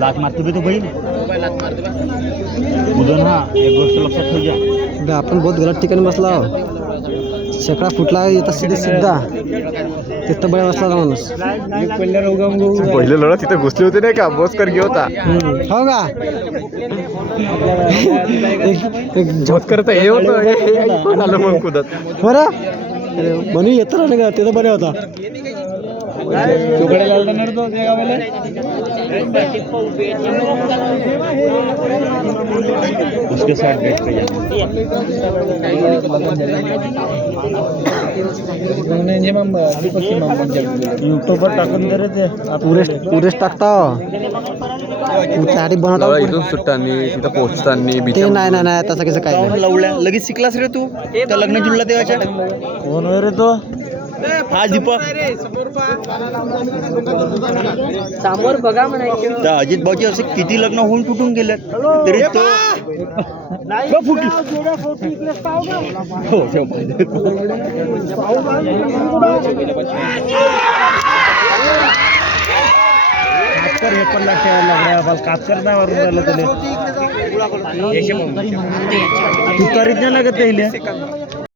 लात मारतो बे तो बैल उदन हा एक गोष्ट लक्षात ठेव घ्या आपण बहुत गलत ठिकाणी बसला आहो. शेकडा फुटला येत सिद्धे सिद्धा तिथं बळ्या बसला होता माणूस पहिले लढत तिथे घुसले होते नाही का बोसकर घेऊ होता. हो का बोसकर तर हे होतं हे- हे- हे आलं मग कुदत बरं म्हणून येतो ना का ते तर बरे होता उसके साथ बैठ के जाना युट्यूब वर टाकून दे रे ते पुरेश पुरेश टाकता बनवता इथून सुटताना तिथं पोहोचताना ते नाही नाही नाही तसं कसं काय नाही लवल्या लगेच शिकलास रे तू? तर लग्न जुळला तेव्हाच्या? कोण रे तो हा दीपक समोर बघा म्हणायचं त्या अजित भाऊचे असे किती लग्न होऊन तुटून गेले तरी तो बघ फुटली. हो, ठेव पाहिजे. कातकर हे पण ठेवायला लागले कातकर नाही मारून राहिलं त्याले तुतारीत नाही लागत त्याले.